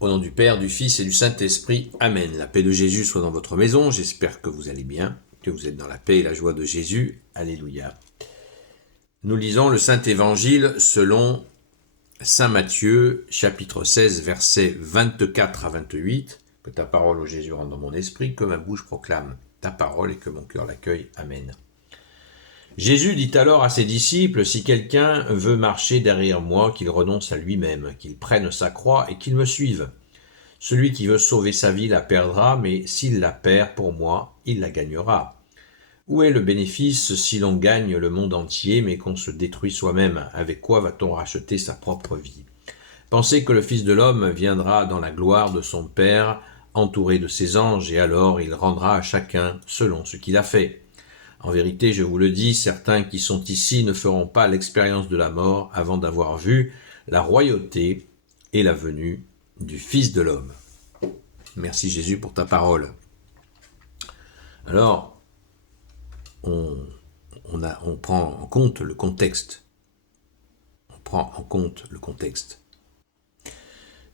Au nom du Père, du Fils et du Saint-Esprit. Amen. La paix de Jésus soit dans votre maison. J'espère que vous allez bien, que vous êtes dans la paix et la joie de Jésus. Alléluia. Nous lisons le Saint-Évangile selon Saint Matthieu, chapitre 16, versets 24 à 28. Que ta parole, ô Jésus, rentre dans mon esprit, que ma bouche proclame ta parole et que mon cœur l'accueille. Amen. Jésus dit alors à ses disciples, « Si quelqu'un veut marcher derrière moi, qu'il renonce à lui-même, qu'il prenne sa croix et qu'il me suive. Celui qui veut sauver sa vie la perdra, mais s'il la perd pour moi, il la gagnera. Où est le bénéfice si l'on gagne le monde entier, mais qu'on se détruit soi-même? Avec quoi va-t-on racheter sa propre vie? Pensez que le Fils de l'homme viendra dans la gloire de son Père, entouré de ses anges, et alors il rendra à chacun selon ce qu'il a fait. En vérité, je vous le dis, certains qui sont ici ne feront pas l'expérience de la mort avant d'avoir vu la royauté et la venue du Fils de l'homme. » Merci Jésus pour ta parole. Alors, on prend en compte le contexte. On prend en compte le contexte.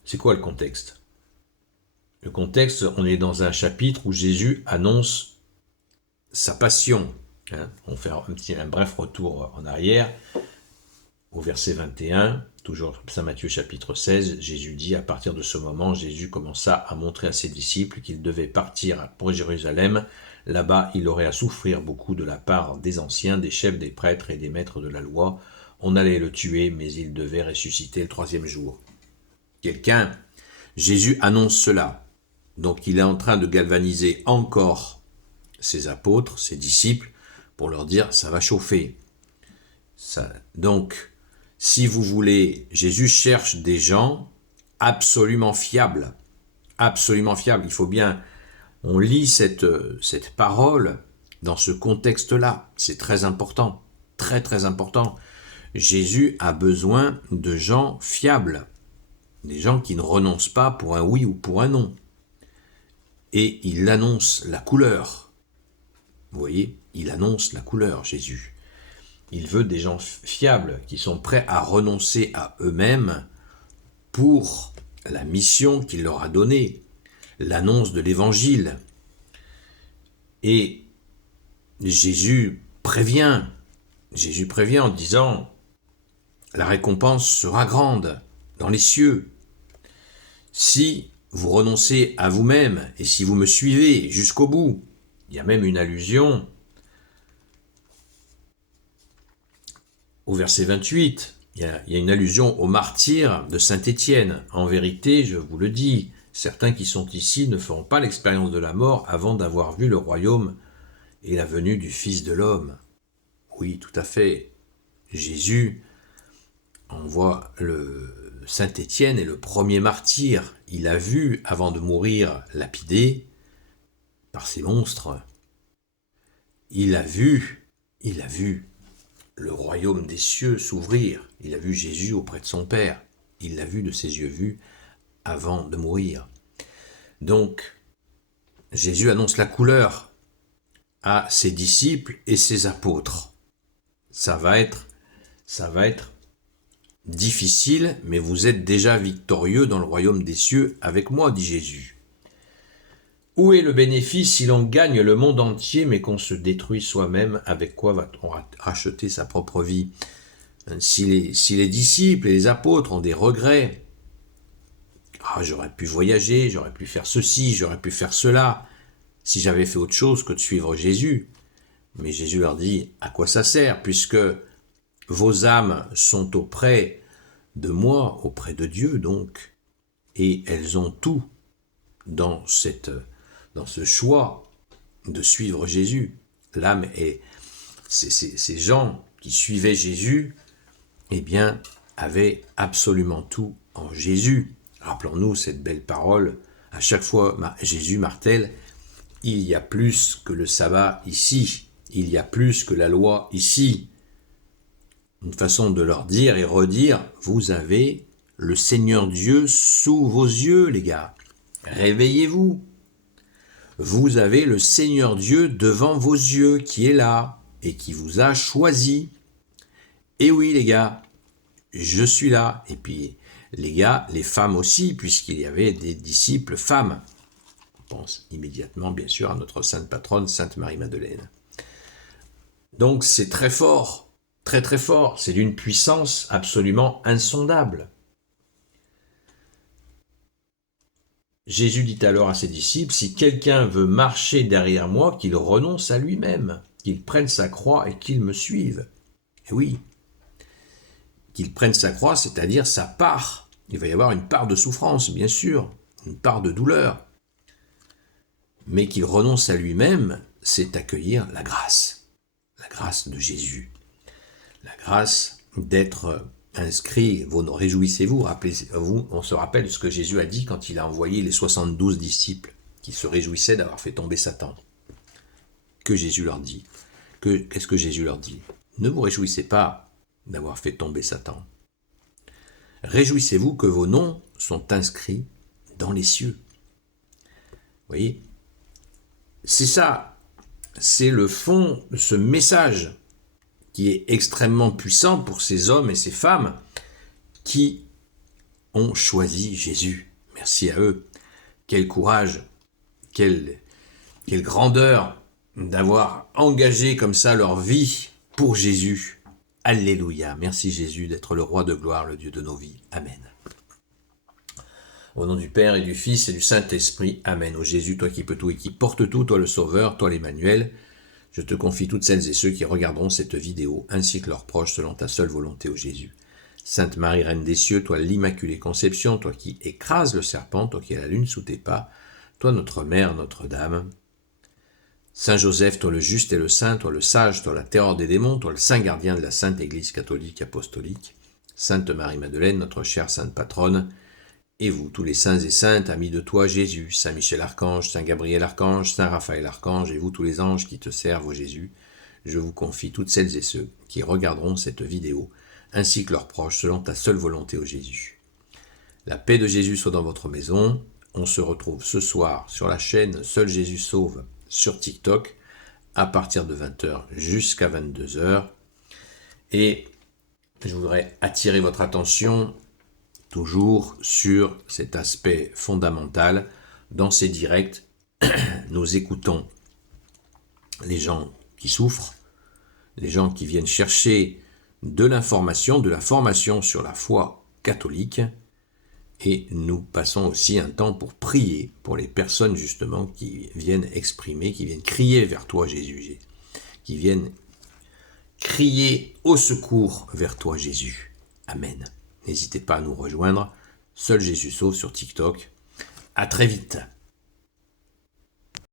C'est quoi le contexte? Le contexte, on est dans un chapitre où Jésus annonce sa passion. On fait un bref retour en arrière. Au verset 21, toujours Saint Matthieu chapitre 16, Jésus dit, à partir de ce moment, Jésus commença à montrer à ses disciples qu'il devait partir pour Jérusalem. Là-bas, il aurait à souffrir beaucoup de la part des anciens, des chefs des prêtres et des maîtres de la loi. On allait le tuer, mais il devait ressusciter le troisième jour. Jésus annonce cela. Donc il est en train de galvaniser encore ses apôtres, ses disciples, pour leur dire, ça va chauffer. Donc, si vous voulez, Jésus cherche des gens absolument fiables. Absolument fiables. Il faut bien, on lit cette parole dans ce contexte-là. C'est très important. Très, très important. Jésus a besoin de gens fiables. Des gens qui ne renoncent pas pour un oui ou pour un non. Et il annonce la couleur. Vous voyez, il annonce la couleur, Jésus. Il veut des gens fiables, qui sont prêts à renoncer à eux-mêmes pour la mission qu'il leur a donnée, l'annonce de l'Évangile. Et Jésus prévient en disant, la récompense sera grande dans les cieux. Si vous renoncez à vous-même et si vous me suivez jusqu'au bout, il y a même une allusion au verset 28, il y a une allusion au martyr de Saint Étienne. En vérité, je vous le dis, certains qui sont ici ne feront pas l'expérience de la mort avant d'avoir vu le royaume et la venue du Fils de l'homme. Oui, tout à fait. Jésus envoie Saint Étienne est le premier martyr. Il a vu, avant de mourir, lapidé par ces monstres. Il a vu le royaume des cieux s'ouvrir. Il a vu Jésus auprès de son Père. Il l'a vu de ses yeux vus avant de mourir. Donc, Jésus annonce la couleur à ses disciples et ses apôtres. Ça va être difficile, mais vous êtes déjà victorieux dans le royaume des cieux avec moi, dit Jésus. Où est le bénéfice si l'on gagne le monde entier, mais qu'on se détruit soi-même? Avec quoi va-t-on racheter sa propre vie? Si les disciples et les apôtres ont des regrets, j'aurais pu voyager, j'aurais pu faire ceci, j'aurais pu faire cela, si j'avais fait autre chose que de suivre Jésus. Mais Jésus leur dit, à quoi ça sert, puisque vos âmes sont auprès de moi, auprès de Dieu donc, et elles ont tout dans ce choix de suivre Jésus. L'âme est... Ces gens qui suivaient Jésus, eh bien, avaient absolument tout en Jésus. Rappelons-nous cette belle parole. À chaque fois, Jésus martèle, il y a plus que le sabbat ici. Il y a plus que la loi ici. Une façon de leur dire et redire, vous avez le Seigneur Dieu sous vos yeux, les gars. Réveillez-vous. Vous avez le Seigneur Dieu devant vos yeux qui est là et qui vous a choisi. Et oui, les gars, je suis là. Et puis, les gars, les femmes aussi, puisqu'il y avait des disciples femmes. On pense immédiatement, bien sûr, à notre sainte patronne, Sainte Marie-Madeleine. Donc c'est très fort, très très fort, c'est d'une puissance absolument insondable. Jésus dit alors à ses disciples, si quelqu'un veut marcher derrière moi, qu'il renonce à lui-même, qu'il prenne sa croix et qu'il me suive. Et oui, qu'il prenne sa croix, c'est-à-dire sa part. Il va y avoir une part de souffrance, bien sûr, une part de douleur. Mais qu'il renonce à lui-même, c'est accueillir la grâce de Jésus. La grâce d'être inscrit, vous réjouissez-vous, rappelez-vous, on se rappelle ce que Jésus a dit quand il a envoyé les 72 disciples, qui se réjouissaient d'avoir fait tomber Satan. Que Jésus leur dit. Qu'est-ce que Jésus leur dit? Ne vous réjouissez pas d'avoir fait tomber Satan. Réjouissez-vous que vos noms sont inscrits dans les cieux. Vous voyez? C'est ça, c'est le fond de ce message qui est extrêmement puissant pour ces hommes et ces femmes qui ont choisi Jésus. Merci à eux. Quel courage, quelle grandeur d'avoir engagé comme ça leur vie pour Jésus. Alléluia. Merci Jésus d'être le roi de gloire, le Dieu de nos vies. Amen. Au nom du Père et du Fils et du Saint-Esprit. Amen. Ô Jésus, toi qui peux tout et qui portes tout, toi le Sauveur, toi l'Emmanuel, je te confie toutes celles et ceux qui regarderont cette vidéo, ainsi que leurs proches, selon ta seule volonté, ô Jésus. Sainte Marie, Reine des cieux, toi l'Immaculée Conception, toi qui écrases le serpent, toi qui as la lune sous tes pas, toi notre Mère, Notre-Dame. Saint Joseph, toi le juste et le saint, toi le sage, toi la terreur des démons, toi le saint gardien de la Sainte Église catholique apostolique. Sainte Marie-Madeleine, notre chère sainte patronne, et vous, tous les saints et saintes, amis de toi, Jésus, Saint Michel Archange, Saint Gabriel Archange, Saint Raphaël Archange, et vous, tous les anges qui te servent, ô Jésus, je vous confie toutes celles et ceux qui regarderont cette vidéo, ainsi que leurs proches, selon ta seule volonté, ô Jésus. La paix de Jésus soit dans votre maison. On se retrouve ce soir sur la chaîne Seul Jésus Sauve sur TikTok, à partir de 20h jusqu'à 22h. Et je voudrais attirer votre attention toujours sur cet aspect fondamental. Dans ces directs, nous écoutons les gens qui souffrent, les gens qui viennent chercher de l'information, de la formation sur la foi catholique, et nous passons aussi un temps pour prier pour les personnes justement qui viennent exprimer, qui viennent crier vers toi Jésus, qui viennent crier au secours vers toi Jésus. Amen. N'hésitez pas à nous rejoindre. Seul Jésus Sauve sur TikTok. À très vite.